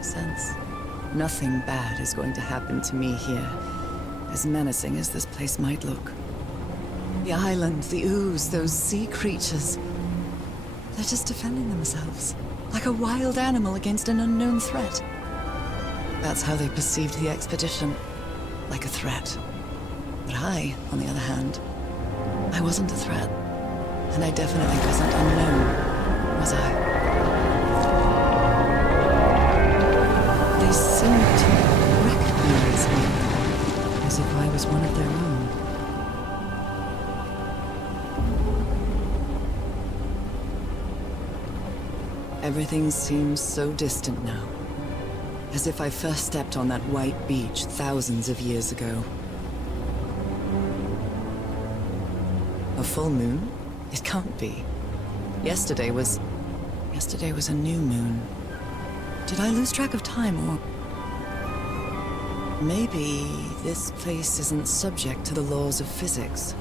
makes sense. Nothing bad is going to happen to me here, as menacing as this place might look. The island, the ooze, those sea creatures. They're just defending themselves, like a wild animal against an unknown threat. That's how they perceived the expedition, like a threat. But I, on the other hand, I wasn't a threat. And I definitely wasn't unknown, was I? They seemed to recognize me, as if I was one of their own. Everything seems so distant now. As if I first stepped on that white beach thousands of years ago. A full moon? It can't be. Yesterday was a new moon. Did I lose track of time, or... Maybe this place isn't subject to the laws of physics.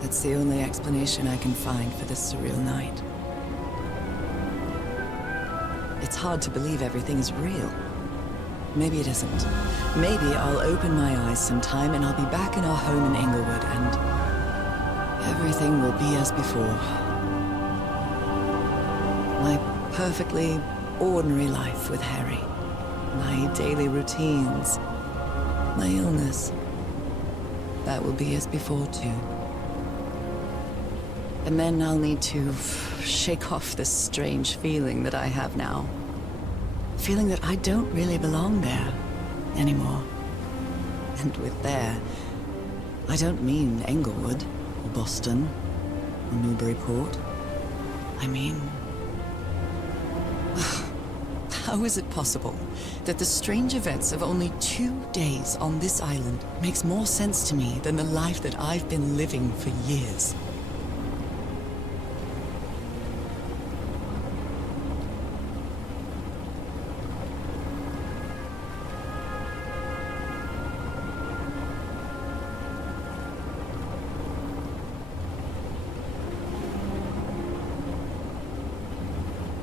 That's the only explanation I can find for this surreal night. It's hard to believe everything is real. Maybe it isn't. Maybe I'll open my eyes sometime and I'll be back in our home in Inglewood and everything will be as before. My perfectly ordinary life with Harry. My daily routines. My illness. That will be as before too. And then I'll need to shake off this strange feeling that I have now. Feeling that I don't really belong there anymore. And with there, I don't mean Englewood, or Boston, or Newburyport. I mean... How is it possible that the strange events of only 2 days on this island makes more sense to me than the life that I've been living for years?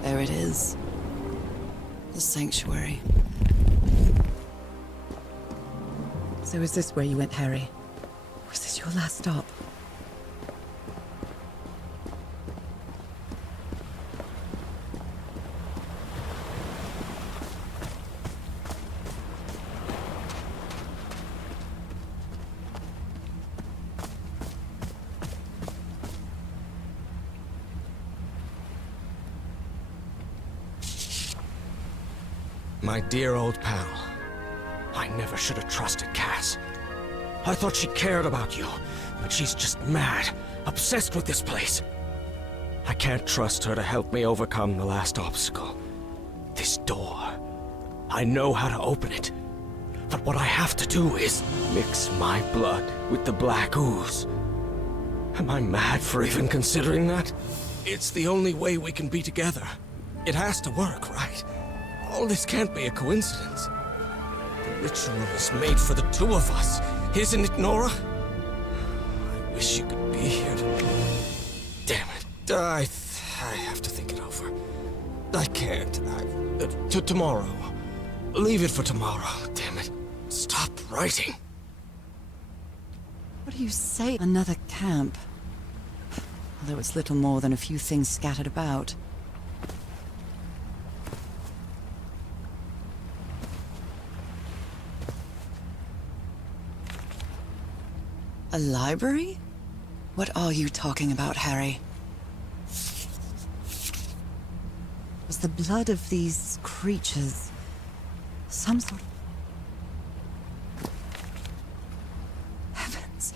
There it is. The sanctuary. So is this where you went, Harry? Was this your last stop? My dear old pal. I never should have trusted Cass. I thought she cared about you, but she's just mad, obsessed with this place. I can't trust her to help me overcome the last obstacle. This door. I know how to open it. But what I have to do is mix my blood with the black ooze. Am I mad for even considering that? It's the only way we can be together. It has to work, right? All this can't be a coincidence. The ritual was made for the two of us, isn't it, Nora? I wish you could be here to... Damn it. I have to think it over. I can't. Tomorrow. Leave it for tomorrow. Damn it. Stop writing. What do you say? Another camp. Although it's little more than a few things scattered about. A library? What are you talking about, Harry? Was the blood of these creatures some sort of... Heavens!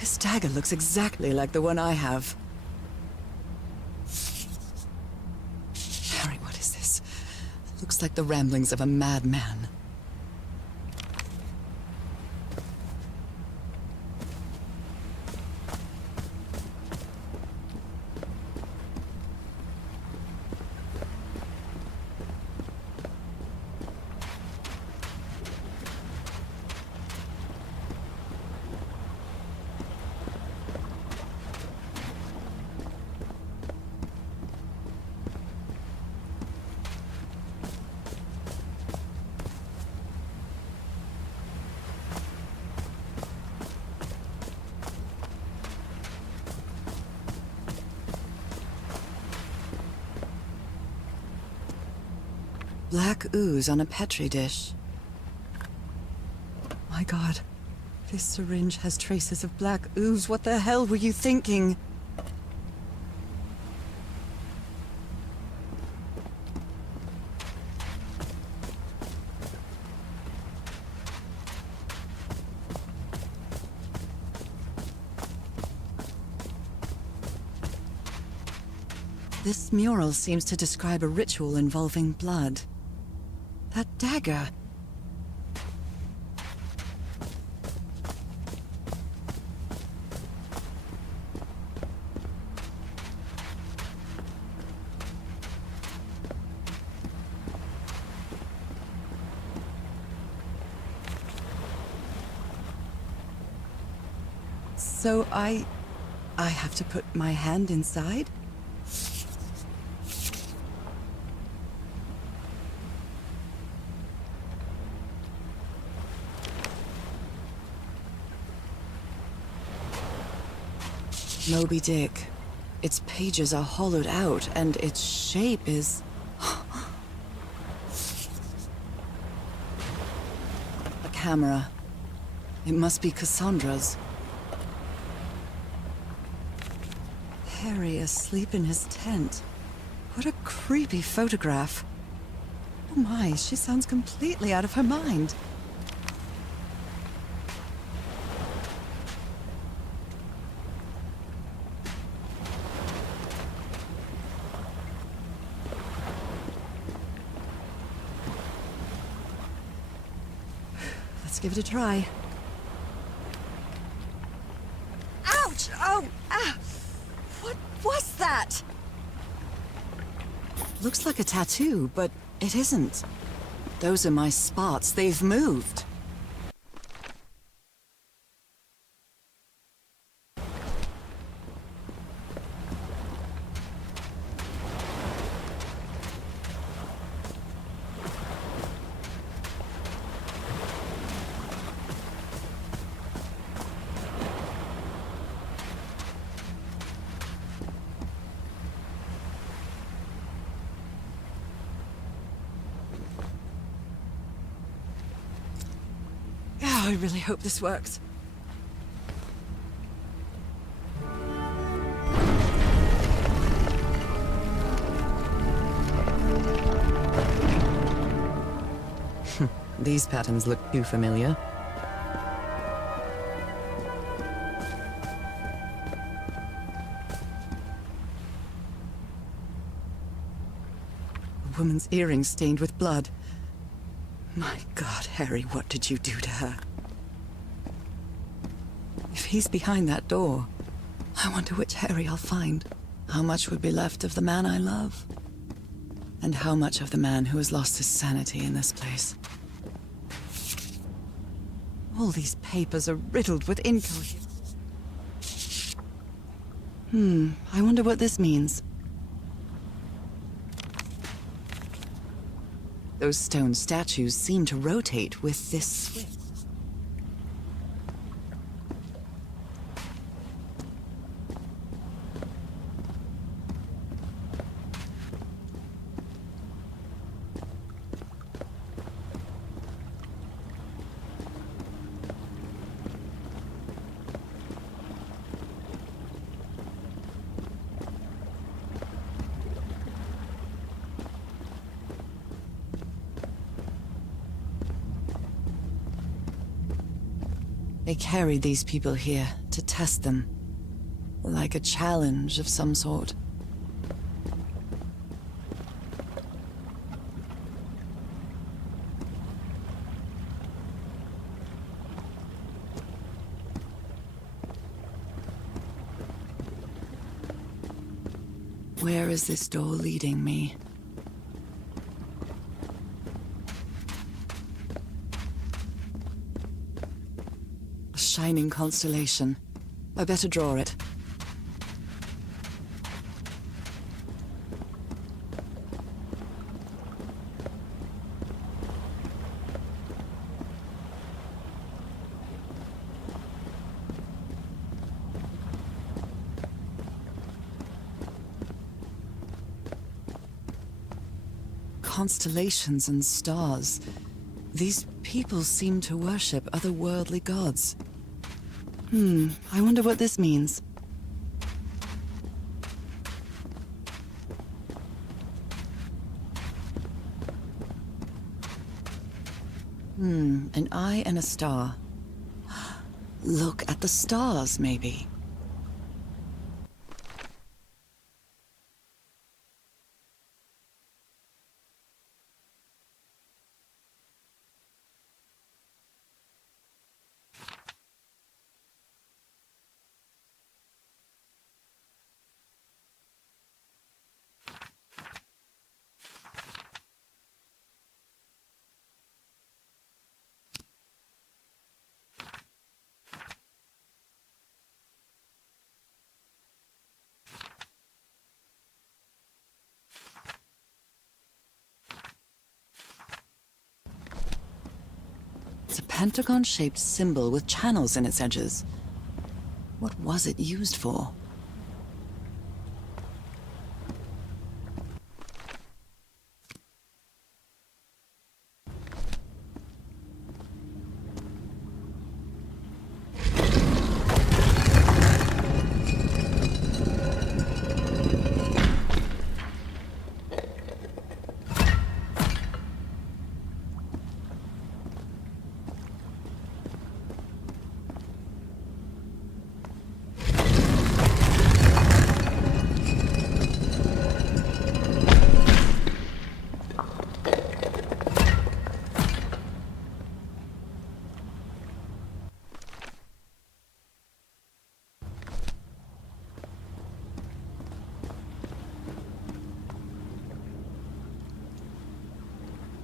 This dagger looks exactly like the one I have. Harry, what is this? It looks like the ramblings of a madman. Black ooze on a petri dish. My God. This syringe has traces of black ooze. What the hell were you thinking? This mural seems to describe a ritual involving blood. That dagger. So I have to put my hand inside? Moby Dick. Its pages are hollowed out, and its shape is... a camera. It must be Cassandra's. Harry asleep in his tent. What a creepy photograph. Oh my, she sounds completely out of her mind. Let's give it a try. Ouch! Oh! Ah! What was that? Looks like a tattoo, but it isn't. Those are my spots. They've moved. I really hope this works. These patterns look too familiar. A woman's earring stained with blood. My God, Harry, what did you do to her? If he's behind that door, I wonder which Harry I'll find. How much would be left of the man I love? And how much of the man who has lost his sanity in this place? All these papers are riddled with incoherence. I wonder what this means. Those stone statues seem to rotate with this switch. They carried these people here to test them, like a challenge of some sort. Where is this door leading me? Shining constellation. I better draw it. constellations and stars. These people seem to worship otherworldly gods. I wonder what this means. An eye and a star. Look at the stars, maybe. It's a pentagon-shaped symbol with channels in its edges. What was it used for?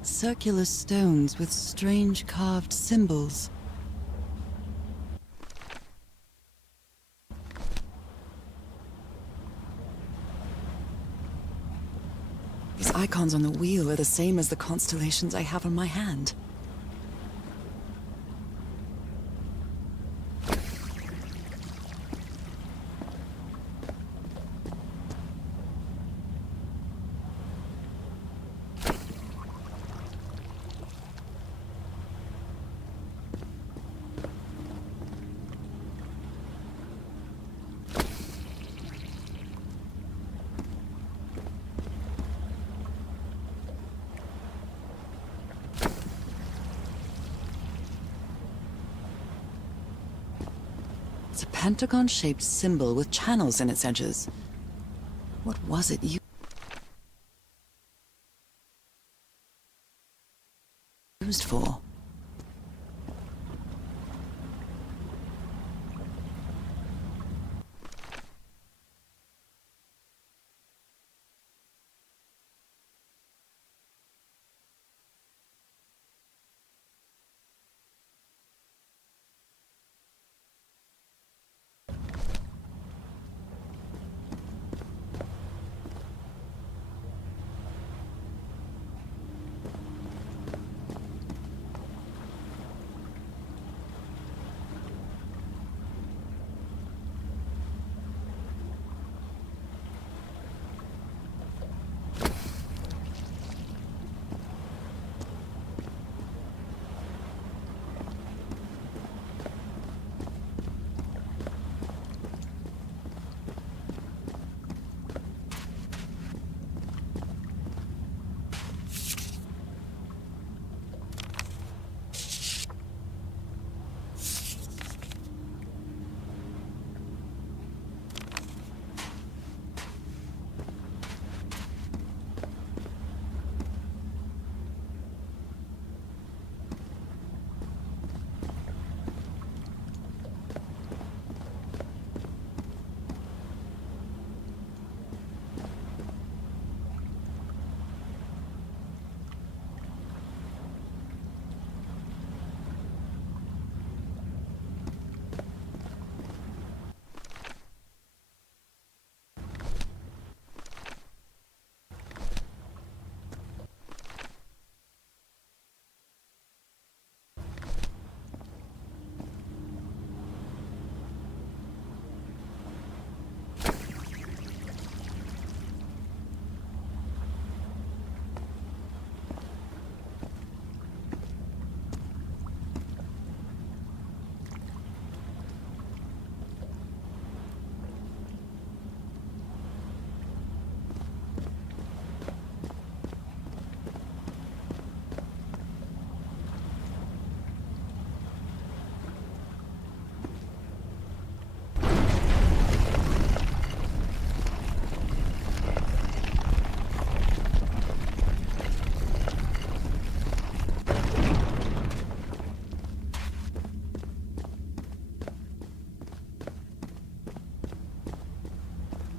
Circular stones with strange carved symbols. These icons on the wheel are the same as the constellations I have on my hand. It's a pentagon-shaped symbol with channels in its edges. What was it used for?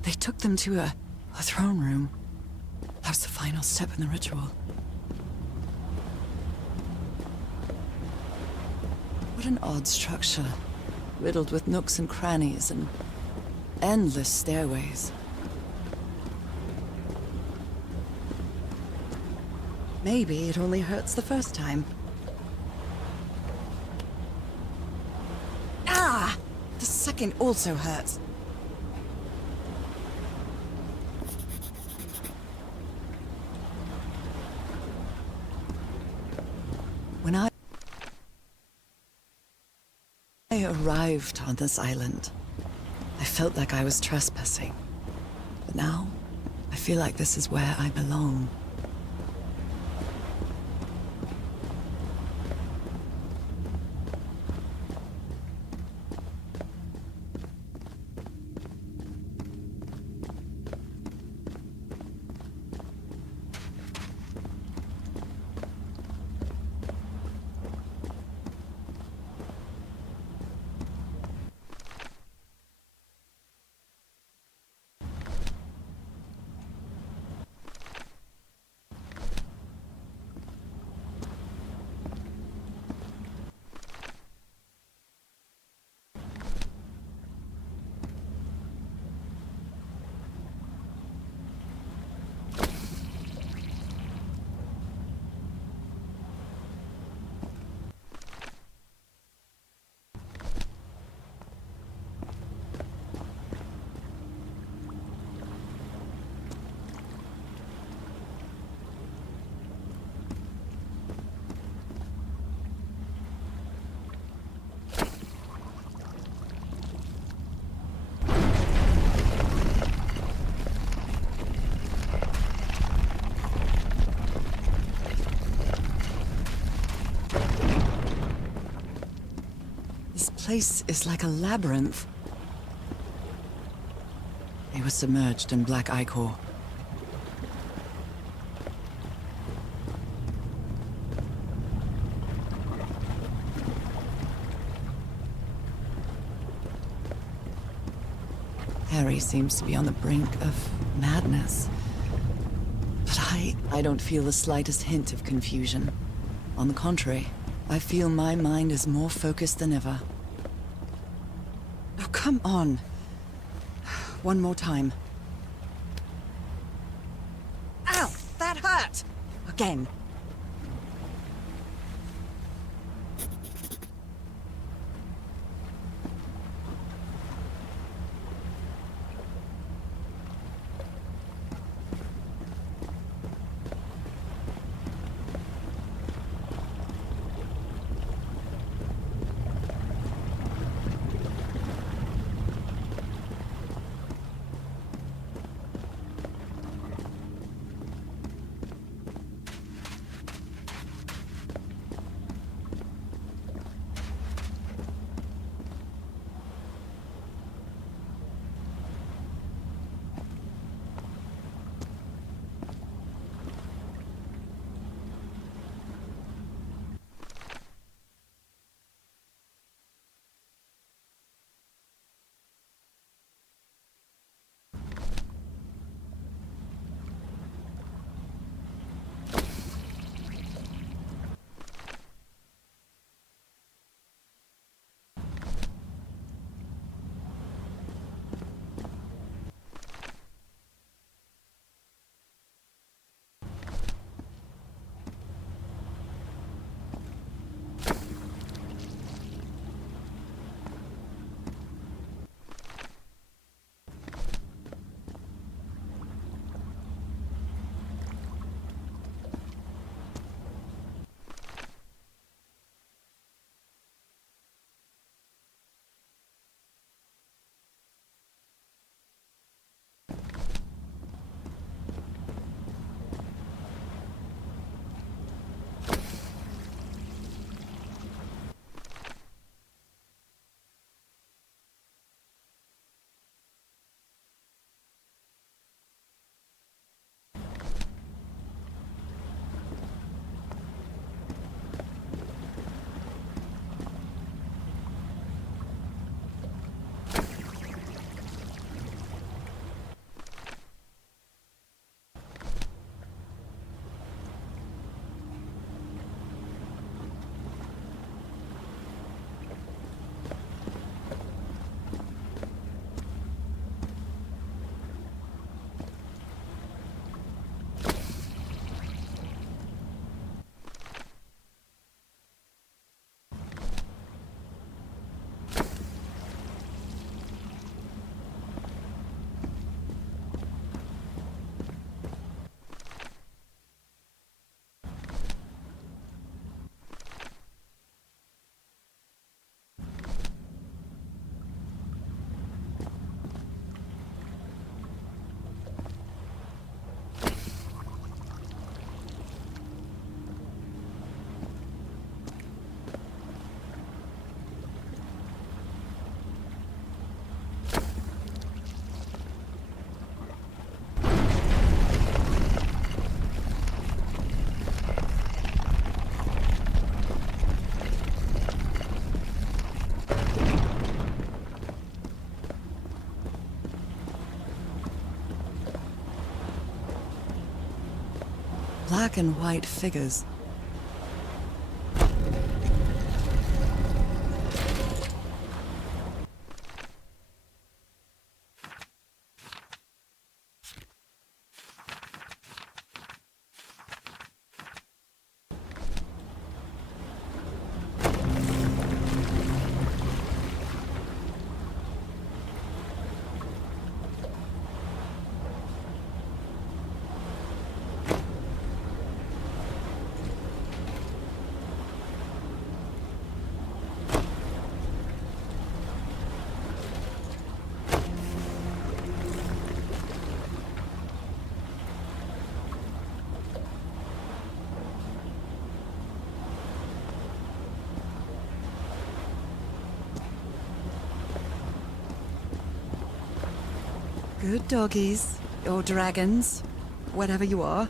They took them to a throne room. That was the final step in the ritual. What an odd structure, riddled with nooks and crannies and endless stairways. Maybe it only hurts the first time. Ah! The second also hurts. When I arrived on this island, I felt like I was trespassing. But now, I feel like this is where I belong. This place is like a labyrinth. They were submerged in black ichor. Harry seems to be on the brink of madness. But I don't feel the slightest hint of confusion. On the contrary, I feel my mind is more focused than ever. Oh, come on. One more time. Ow! That hurt! Again. Black and white figures. Good doggies, or dragons, whatever you are.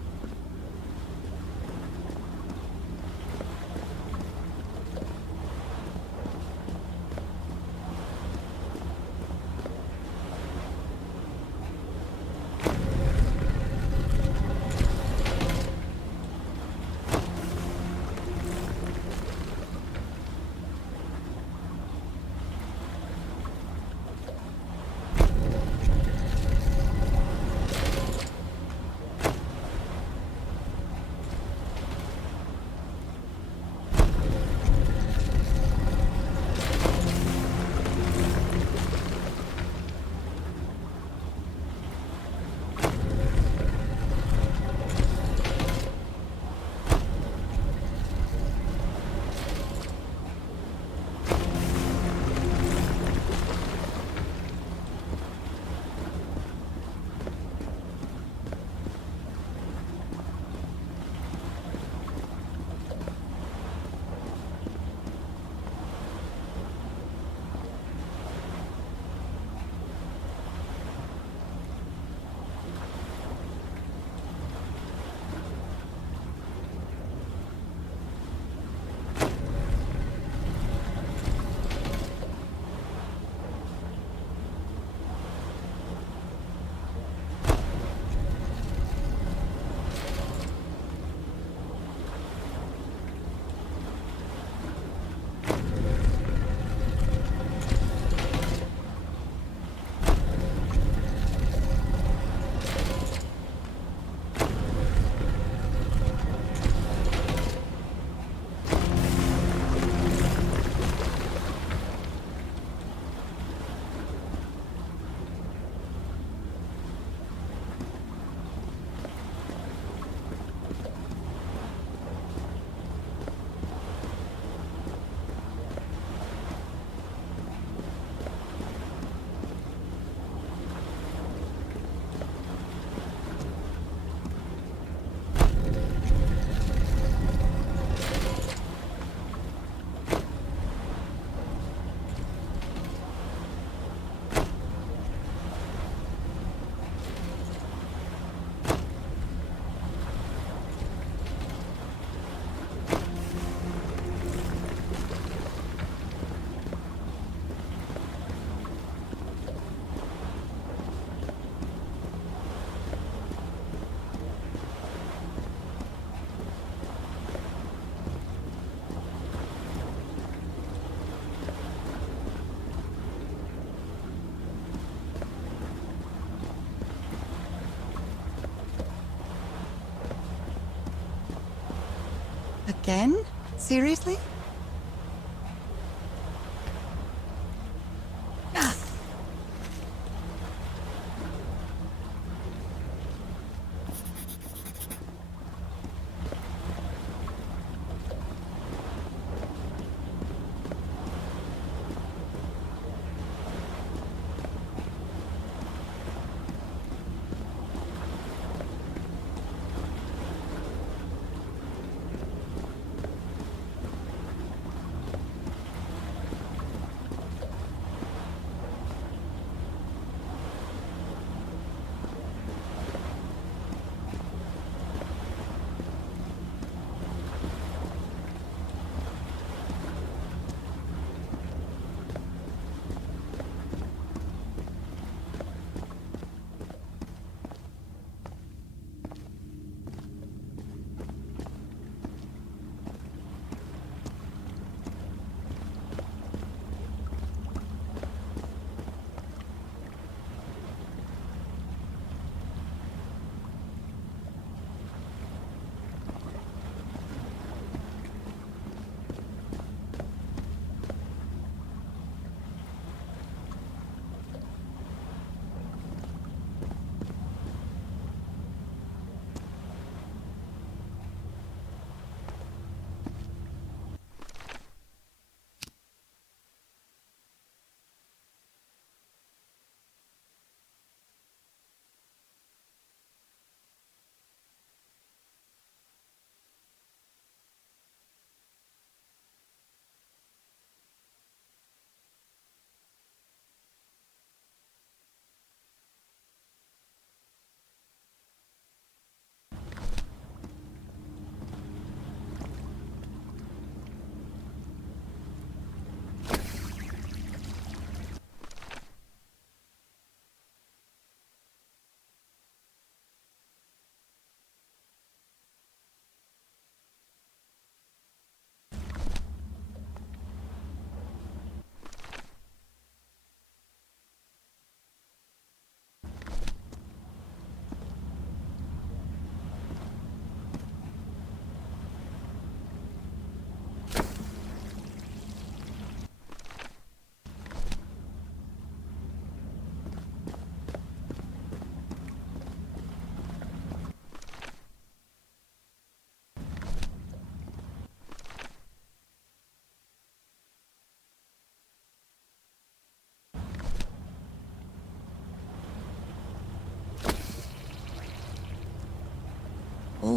Again? Seriously?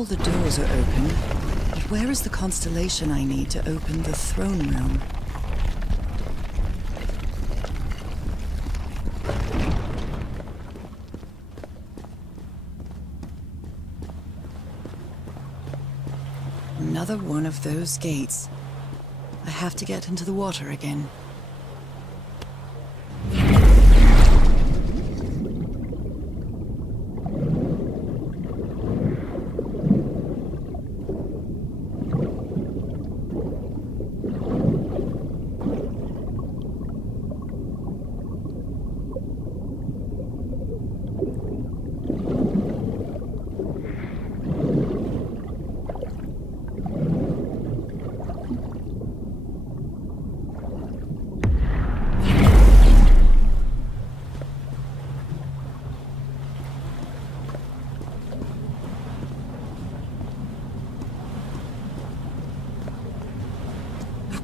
All the doors are open, but where is the constellation I need to open the throne room? Another one of those gates. I have to get into the water again.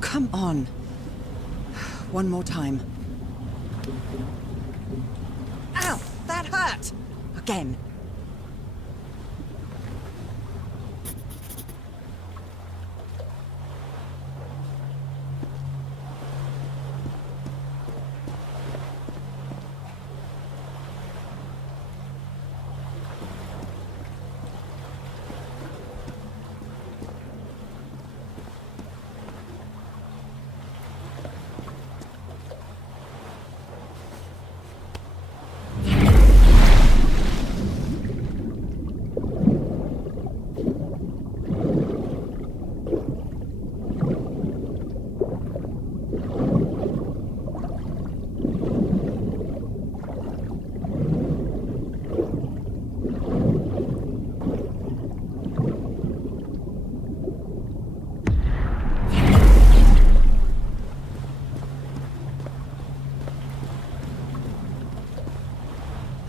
Come on. One more time. Ow! That hurt! Again.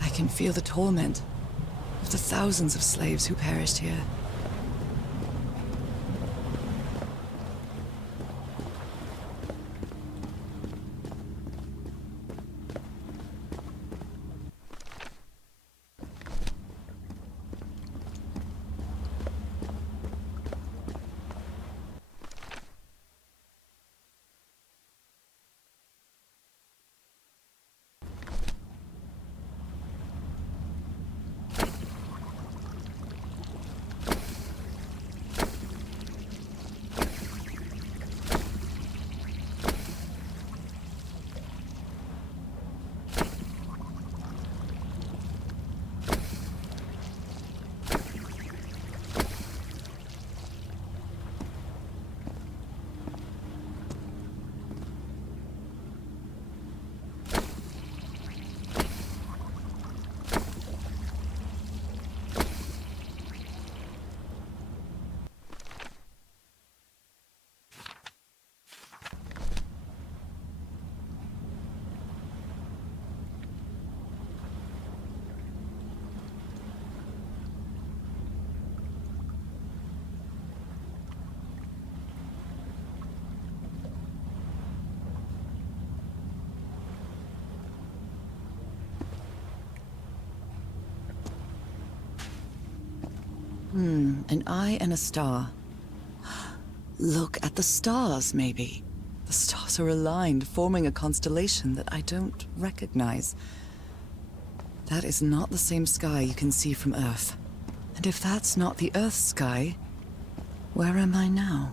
I can feel the torment of the thousands of slaves who perished here. An eye and a star. Look at the stars, maybe. The stars are aligned, forming a constellation that I don't recognize. That is not the same sky you can see from Earth. And if that's not the Earth's sky, where am I now?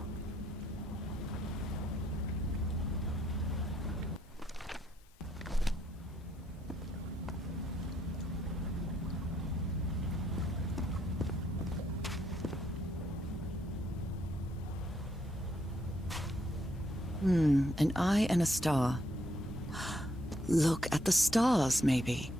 An eye and a star. Look at the stars, maybe.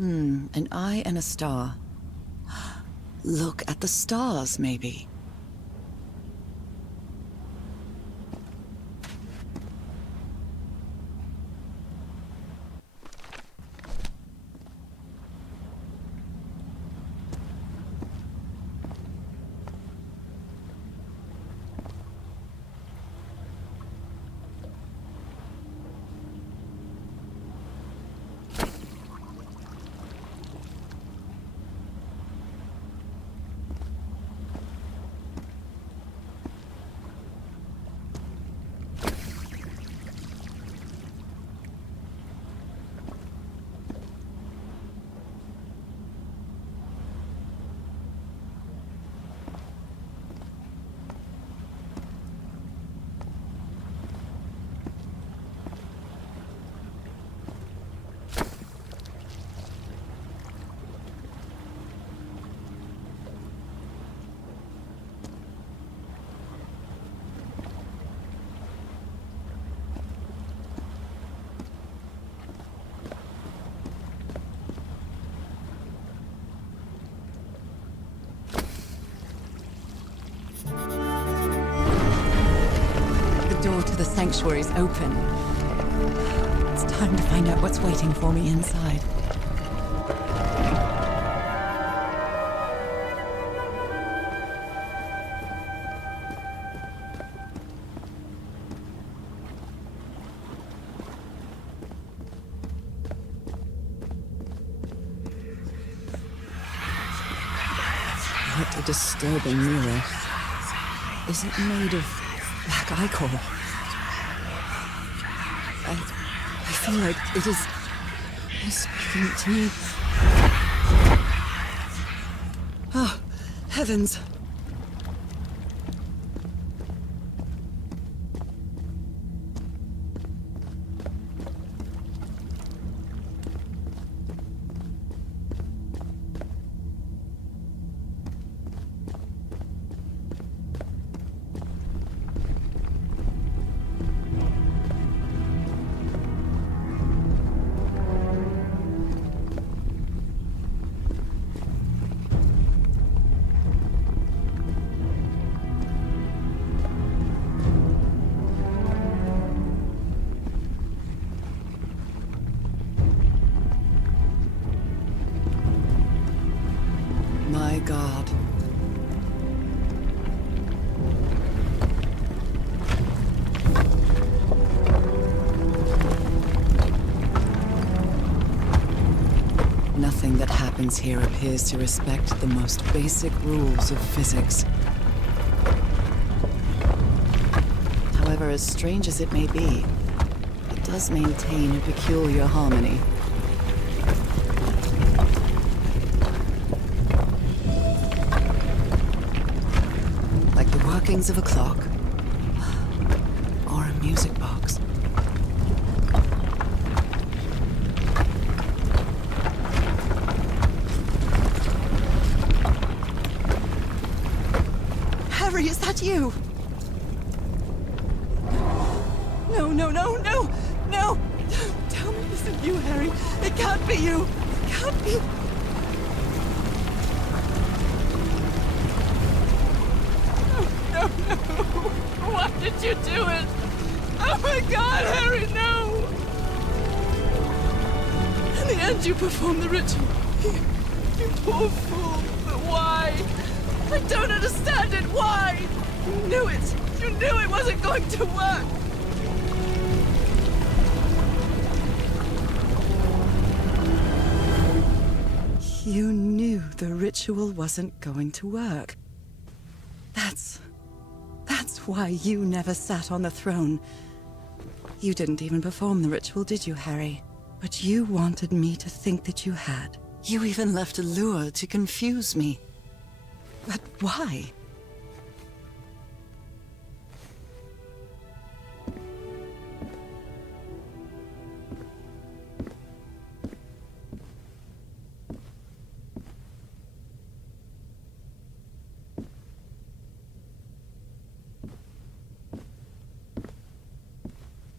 An eye and a star. Look at the stars, maybe. The door to the sanctuary is open. It's time to find out what's waiting for me inside. What a disturbing mirror. Is it made of black ichor? I feel like it is speaking to me. Oh, heavens. My God. Nothing that happens here appears to respect the most basic rules of physics. However, as strange as it may be, it does maintain a peculiar harmony. Workings of a clock, or a music box. Harry, is that you? No, no, no, no, no! Don't tell me this isn't you, Harry. It can't be you. It can't be. No, no! Why did you do it? Oh my God, Harry, no! In the end, you performed the ritual. You poor fool. But why? I don't understand it. Why? You knew it. You knew it wasn't going to work. You knew the ritual wasn't going to work. That's why you never sat on the throne. You didn't even perform the ritual, did you, Harry? But you wanted me to think that you had. You even left a lure to confuse me. But why?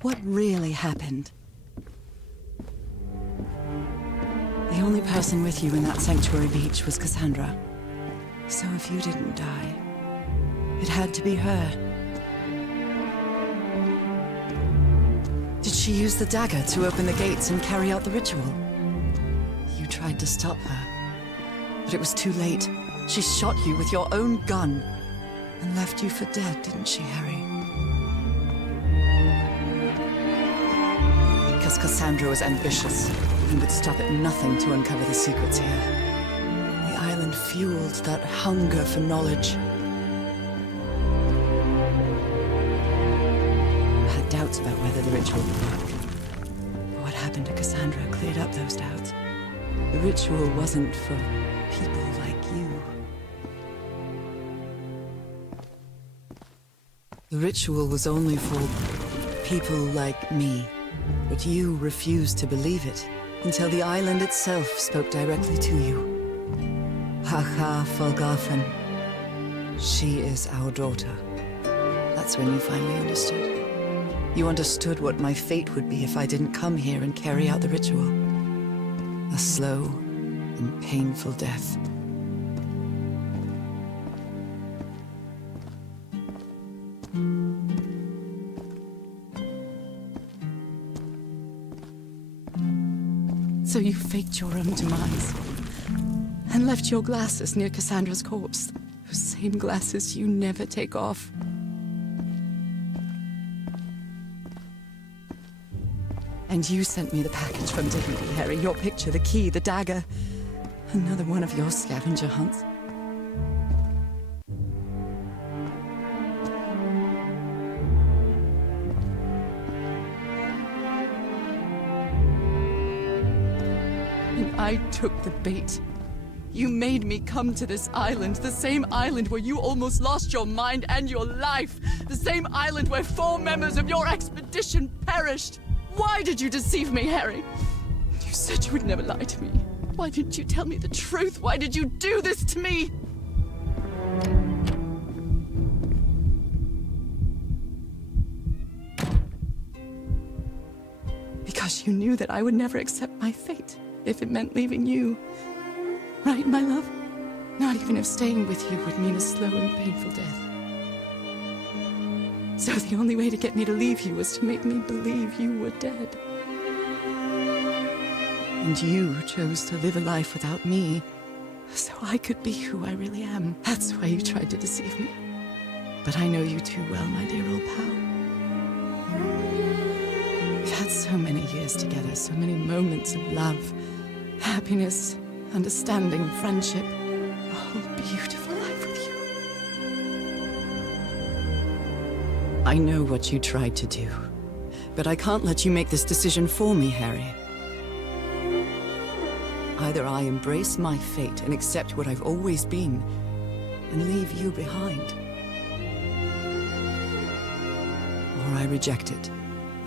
What really happened? The only only person with you in that sanctuary beach was Cassandra. So if you didn't die, it had to be her. Did she use the dagger to open the gates and carry out the ritual? You tried to stop her, but it was too late. She shot you with your own gun and left you for dead, didn't she, Harry? Because Cassandra was ambitious and would stop at nothing to uncover the secrets here. The island fueled that hunger for knowledge. I had doubts about whether the ritual would work. But what happened to Cassandra cleared up those doubts. The ritual wasn't for people like you. The ritual was only for people like me. But you refused to believe it until the island itself spoke directly to you. Haha Folgarfen. She is our daughter. That's when you finally understood. You understood what my fate would be if I didn't come here and carry out the ritual. A slow and painful death. So you faked your own demise and left your glasses near Cassandra's corpse. Those same glasses you never take off. And you sent me the package from Dignity, Harry. Your picture, the key, the dagger. Another one of your scavenger hunts. I took the bait. You made me come to this island, the same island where you almost lost your mind and your life, the same island where 4 members of your expedition perished. Why did you deceive me, Harry? You said you would never lie to me. Why didn't you tell me the truth? Why did you do this to me? Because you knew that I would never accept my fate. If it meant leaving you. Right, my love? Not even if staying with you would mean a slow and painful death. So the only way to get me to leave you was to make me believe you were dead. And you chose to live a life without me, so I could be who I really am. That's why you tried to deceive me. But I know you too well, my dear old pal. We've had so many years together, so many moments of love, happiness, understanding, friendship. A whole beautiful life with you. I know what you tried to do, but I can't let you make this decision for me, Harry. Either I embrace my fate and accept what I've always been, and leave you behind, or I reject it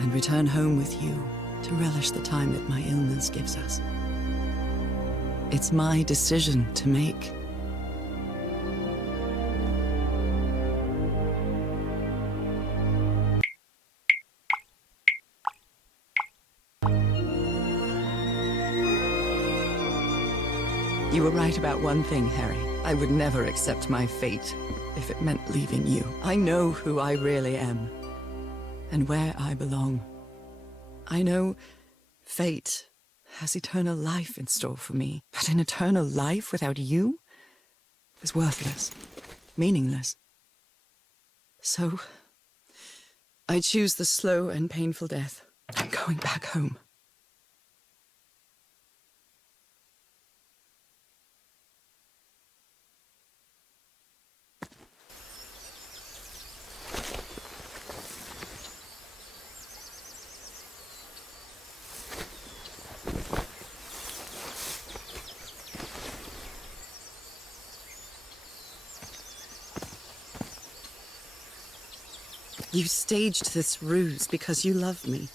and return home with you to relish the time that my illness gives us. It's my decision to make. You were right about one thing, Harry. I would never accept my fate if it meant leaving you. I know who I really am. And where I belong. I know fate has eternal life in store for me, but an eternal life without you is worthless, meaningless. So, I choose the slow and painful death. I'm going back home. You staged this ruse because you love me.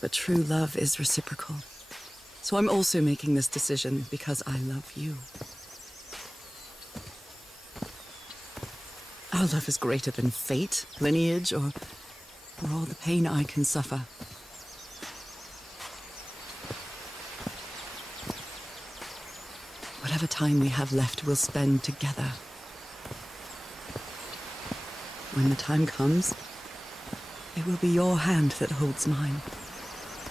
But true love is reciprocal. So I'm also making this decision because I love you. Our love is greater than fate, lineage, or all the pain I can suffer. whatever time we have left we'll spend together. When the time comes, it will be your hand that holds mine.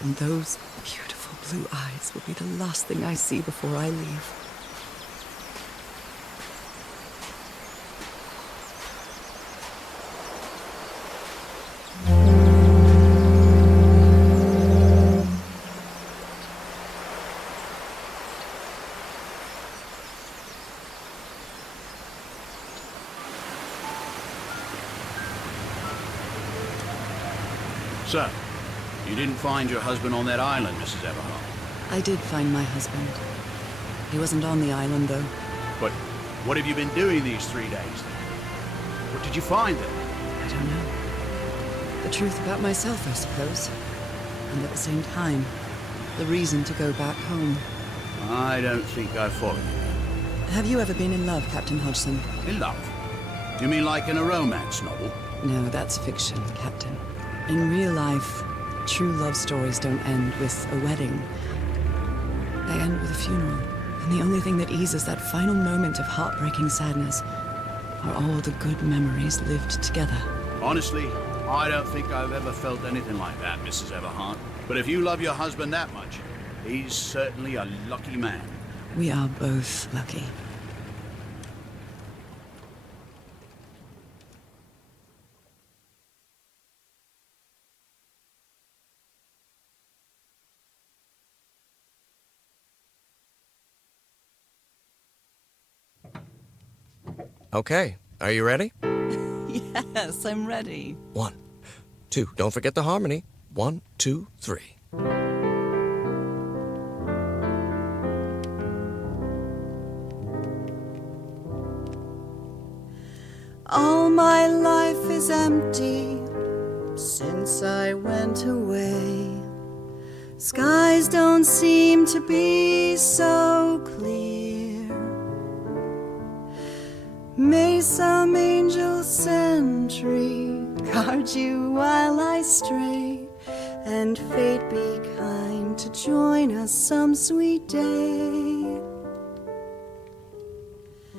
And those beautiful blue eyes will be the last thing I see before I leave. So, you didn't find your husband on that island, Mrs. Everhart? I did find my husband. He wasn't on the island, though. But what have you been doing these 3 days, then? What did you find then? I don't know. The truth about myself, I suppose. And at the same time, the reason to go back home. I don't think I follow you. Have you ever been in love, Captain Hodgson? In love? You mean like in a romance novel? No, that's fiction, Captain. In real life, true love stories don't end with a wedding. They end with a funeral. And the only thing that eases that final moment of heartbreaking sadness are all the good memories lived together. Honestly, I don't think I've ever felt anything like that, Mrs. Everhart. But if you love your husband that much, he's certainly a lucky man. We are both lucky. Okay, are you ready? Yes, I'm ready. 1, 2, don't forget the harmony. 1, 2, 3. All my life is empty since I went away. Skies don't seem to be so clear. May some angel sentry guard you while I stray, and fate be kind to join us some sweet day.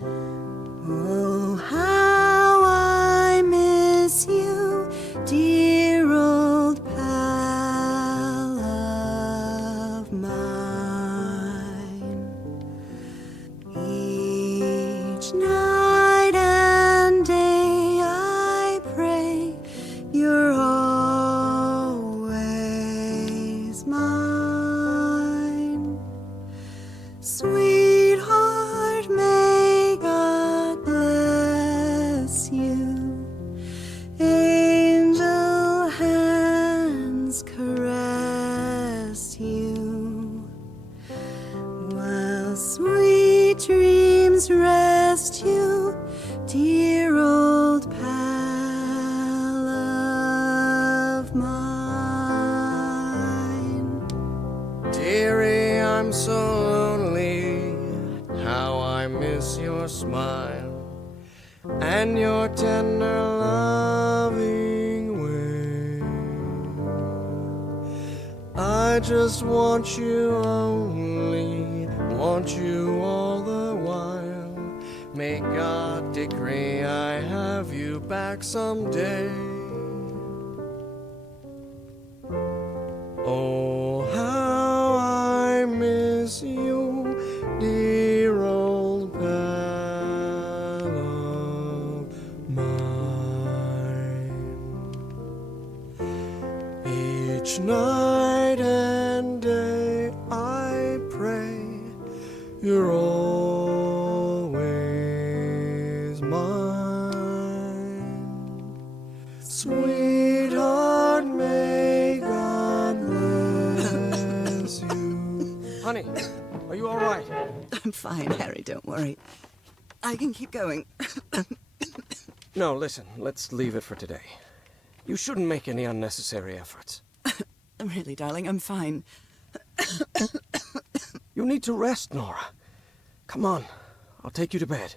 Oh, how I miss you, dear old pal of mine. Each night and day I pray you're always mine. Sweetheart, may God bless you. Angel hands caress you, while sweet dreams rest you, dear old pal of mine. Dearie, I'm so lonely. How I miss your smile and your tender loving way. I just want you only, want you all the while. May God decree I have you back someday. Oh, how I miss you, dear old pal of mine. Each night and day I pray you're always mine. Sweetheart, may God bless you. Honey, are you all right? I'm fine, Harry, don't worry. I can keep going. No, listen, let's leave it for today. You shouldn't make any unnecessary efforts. Really, darling, I'm fine. You need to rest, Nora. Come on, I'll take you to bed.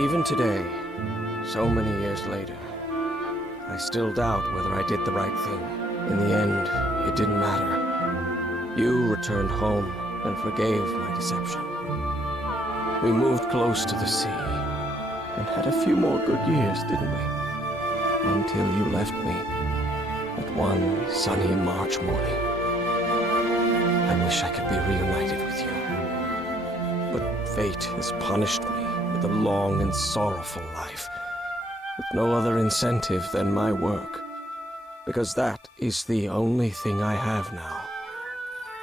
Even today, so many years later, I still doubt whether I did the right thing. In the end, it didn't matter. You returned home and forgave my deception. We moved close to the sea, and had a few more good years, didn't we? Until you left me at one sunny March morning. I wish I could be reunited with you. But fate has punished me with a long and sorrowful life, with no other incentive than my work, because that is the only thing I have now,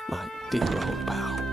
my dear old pal.